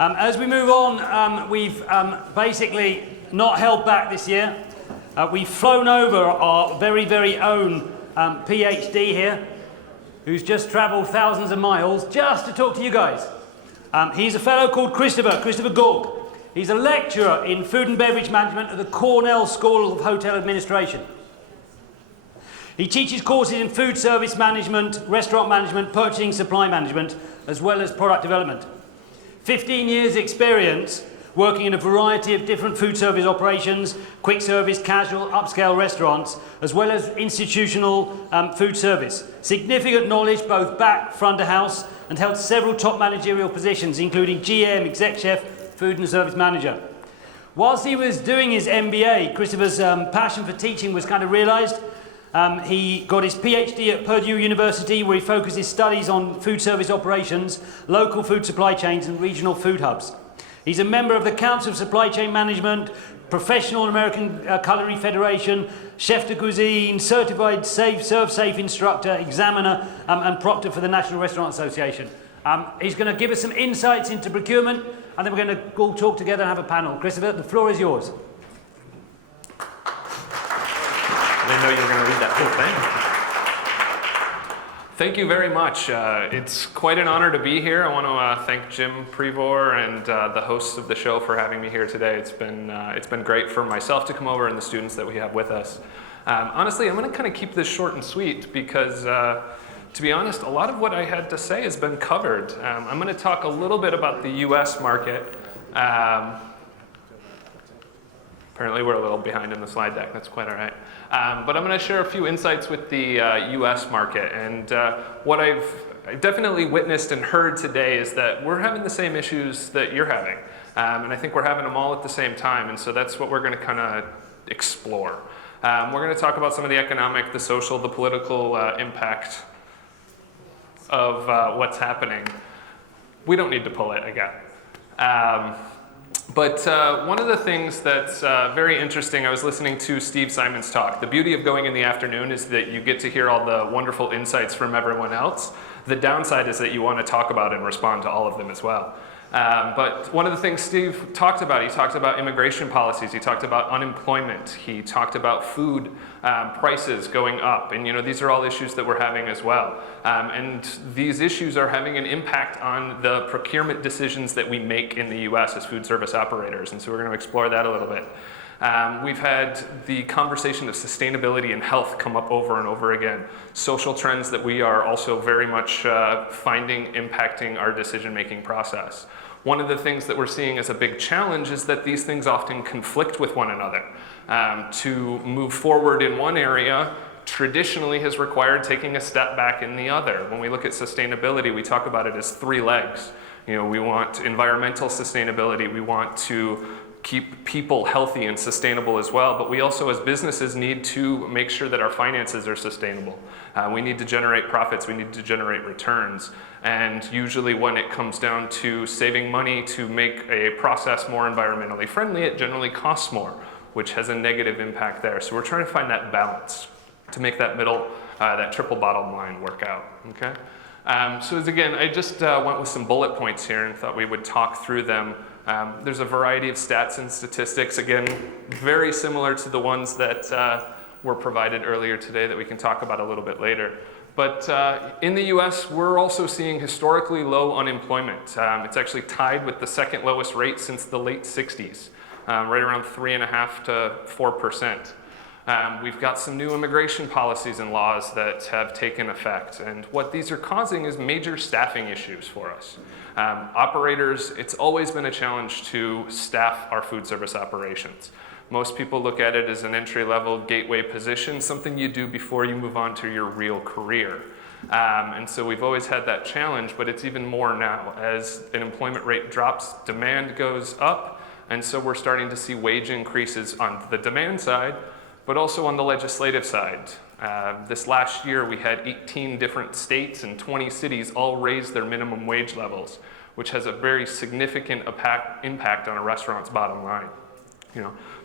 As we move on, we've basically not held back this year. We've flown over our very, very own PhD here, who's just travelled thousands of miles just to talk to you guys. He's a fellow called Christopher Gaulke. He's a lecturer in food and beverage management at the Cornell School of Hotel Administration. He teaches courses in food service management, restaurant management, purchasing, supply management, as well as product development. 15 years experience working in a variety of different food service operations, quick service, casual, upscale restaurants, as well as institutional food service. Significant knowledge both back, front of house, and held several top managerial positions, including GM, exec chef, food and service manager. Whilst he was doing his MBA, Christopher's passion for teaching was kind of realized. He got his PhD at Purdue University, where he focused his studies on food service operations, local food supply chains, and regional food hubs. He's a member of the Council of Supply Chain Management, Professional American Culinary Federation, Chef de Cuisine, Certified Serve Safe Instructor, Examiner, and Proctor for the National Restaurant Association. He's going to give us some insights into procurement, and then we're going to all talk together and have a panel. Christopher, the floor is yours. I didn't know you were going to read that whole thing. Thank you very much. It's quite an honor to be here. I want to thank Jim Prevor and the hosts of the show for having me here today. It's been great for myself to come over and the students that we have with us. Honestly, I'm going to kind of keep this short and sweet because, to be honest, a lot of what I had to say has been covered. I'm going to talk a little bit about the U.S. market. Apparently we're a little behind in the slide deck. That's quite all right. But I'm going to share a few insights with the U.S. market. And what I've definitely witnessed and heard today is that we're having the same issues that you're having. And I think we're having them all at the same time. And so that's what we're going to kind of explore. We're going to talk about some of the economic, the social, the political impact of what's happening. We don't need to pull it again. But one of the things that's very interesting, I was listening to Steve Simon's talk. The beauty of going in the afternoon is that you get to hear all the wonderful insights from everyone else. The downside is that you want to talk about and respond to all of them as well. But one of the things Steve talked about, he talked about immigration policies, he talked about unemployment, he talked about food prices going up, and these are all issues that we're having as well. And these issues are having an impact on the procurement decisions that we make in the US as food service operators, and so we're going to explore that a little bit. We've had the conversation of sustainability and health come up over and over again. Social trends that we are also very much finding impacting our decision-making process. One of the things that we're seeing as a big challenge is that these things often conflict with one another. To move forward in one area traditionally has required taking a step back in the other. When we look at sustainability, we talk about it as three legs. We want environmental sustainability, we want to keep people healthy and sustainable as well, but we also as businesses need to make sure that our finances are sustainable. We need to generate profits, we need to generate returns, and usually when it comes down to saving money to make a process more environmentally friendly, it generally costs more, which has a negative impact there. So we're trying to find that balance to make that middle, that triple bottom line work out, okay? So as again, I just went with some bullet points here and thought we would talk through them. There's a variety of stats and statistics, again, very similar to the ones that were provided earlier today that we can talk about a little bit later. But in the US, we're also seeing historically low unemployment. It's actually tied with the second lowest rate since the late 60s, right around 3.5% to 4%. We've got some new immigration policies and laws that have taken effect. And what these are causing is major staffing issues for us. Operators, it's always been a challenge to staff our food service operations. Most people look at it as an entry-level gateway position, something you do before you move on to your real career. And so we've always had that challenge, but it's even more now. As an employment rate drops, demand goes up, and so we're starting to see wage increases on the demand side, but also on the legislative side. This last year, we had 18 different states and 20 cities all raise their minimum wage levels, which has a very significant impact on a restaurant's bottom line.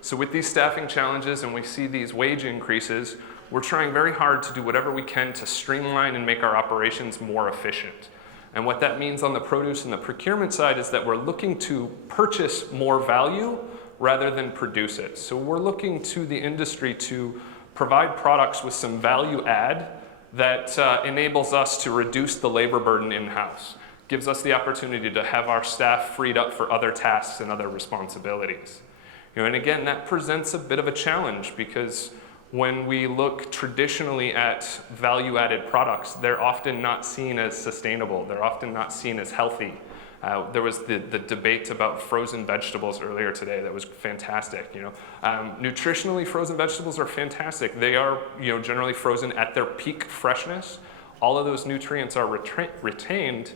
So with these staffing challenges and we see these wage increases, we're trying very hard to do whatever we can to streamline and make our operations more efficient. And what that means on the produce and the procurement side is that we're looking to purchase more value rather than produce it. So we're looking to the industry to provide products with some value add that enables us to reduce the labor burden in-house, gives us the opportunity to have our staff freed up for other tasks and other responsibilities. And again, that presents a bit of a challenge because when we look traditionally at value-added products, they're often not seen as sustainable. They're often not seen as healthy. There was the debate about frozen vegetables earlier today that was fantastic. Nutritionally, frozen vegetables are fantastic. They are generally frozen at their peak freshness. All of those nutrients are retained,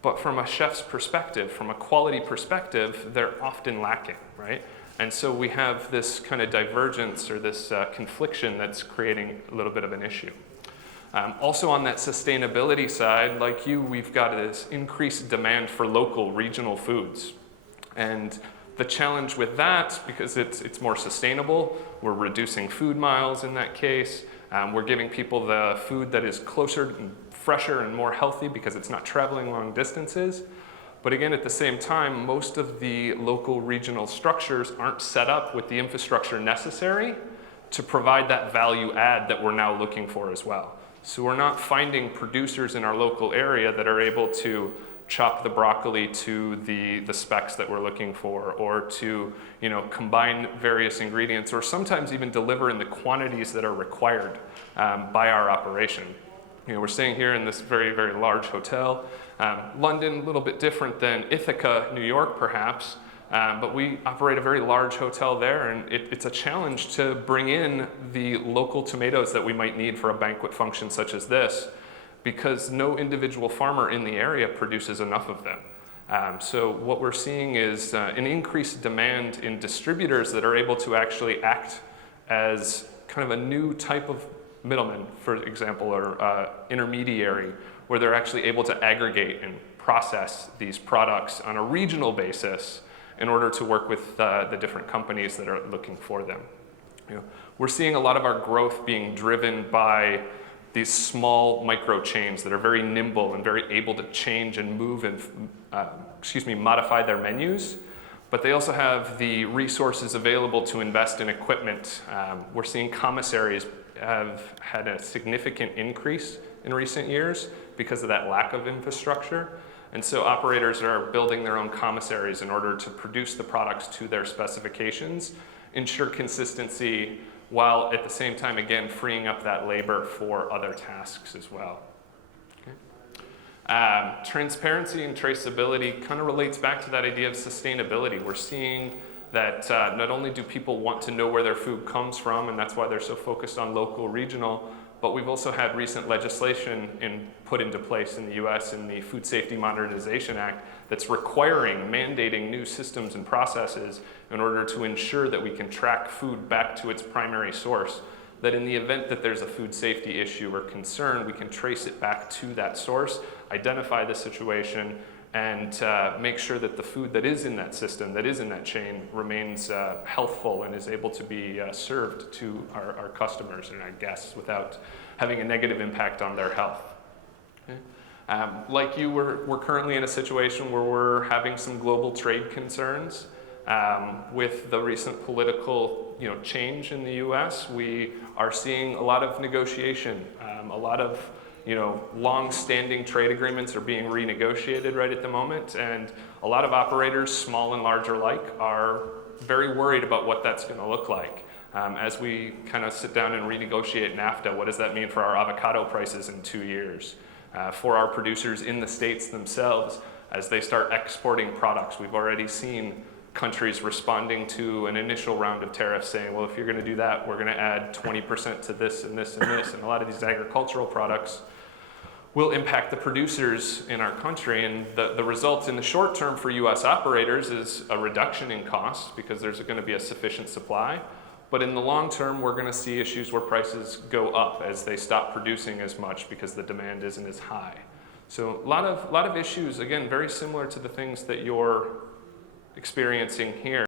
but from a chef's perspective, from a quality perspective, they're often lacking, right? And so we have this kind of divergence or this confliction that's creating a little bit of an issue. Also on that sustainability side, like we've got this increased demand for local, regional foods. And the challenge with that, because it's more sustainable, we're reducing food miles in that case. We're giving people the food that is closer and fresher and more healthy because it's not traveling long distances. But again, at the same time, most of the local regional structures aren't set up with the infrastructure necessary to provide that value add that we're now looking for as well. So we're not finding producers in our local area that are able to chop the broccoli to the specs that we're looking for, or to combine various ingredients, or sometimes even deliver in the quantities that are required by our operation. We're staying here in this very, very large hotel. London, a little bit different than Ithaca, New York, perhaps, but we operate a very large hotel there, and it's a challenge to bring in the local tomatoes that we might need for a banquet function such as this, because no individual farmer in the area produces enough of them. So what we're seeing is an increased demand in distributors that are able to actually act as kind of a new type of middleman, for example, or intermediary, where they're actually able to aggregate and process these products on a regional basis in order to work with the different companies that are looking for them. We're seeing a lot of our growth being driven by these small micro chains that are very nimble and very able to change and move and modify their menus, but they also have the resources available to invest in equipment. We're seeing commissaries have had a significant increase in recent years because of that lack of infrastructure. And so operators are building their own commissaries in order to produce the products to their specifications, ensure consistency, while at the same time, again, freeing up that labor for other tasks as well. Okay. Transparency and traceability kind of relates back to that idea of sustainability. We're seeing that not only do people want to know where their food comes from, and that's why they're so focused on local, regional, but we've also had recent legislation put into place in the US in the Food Safety Modernization Act that's mandating new systems and processes in order to ensure that we can track food back to its primary source, that in the event that there's a food safety issue or concern, we can trace it back to that source, identify the situation, and make sure that the food that is in that system, that is in that chain, remains healthful and is able to be served to our customers and our guests without having a negative impact on their health. Okay. Like you, we're currently in a situation where we're having some global trade concerns. With the recent political change in the US, we are seeing a lot of negotiation, a lot of long-standing trade agreements are being renegotiated right at the moment, and a lot of operators, small and large alike, are very worried about what that's going to look like. As we kind of sit down and renegotiate NAFTA, what does that mean for our avocado prices in 2 years? For our producers in the States themselves, as they start exporting products, we've already seen countries responding to an initial round of tariffs saying, well, if you're going to do that, we're going to add 20% to this and this and this, and a lot of these agricultural products will impact the producers in our country, and the result in the short term for US operators is a reduction in costs because there's going to be a sufficient supply. But in the long term, we're going to see issues where prices go up as they stop producing as much because the demand isn't as high. So a lot of issues, again, very similar to the things that you're experiencing here.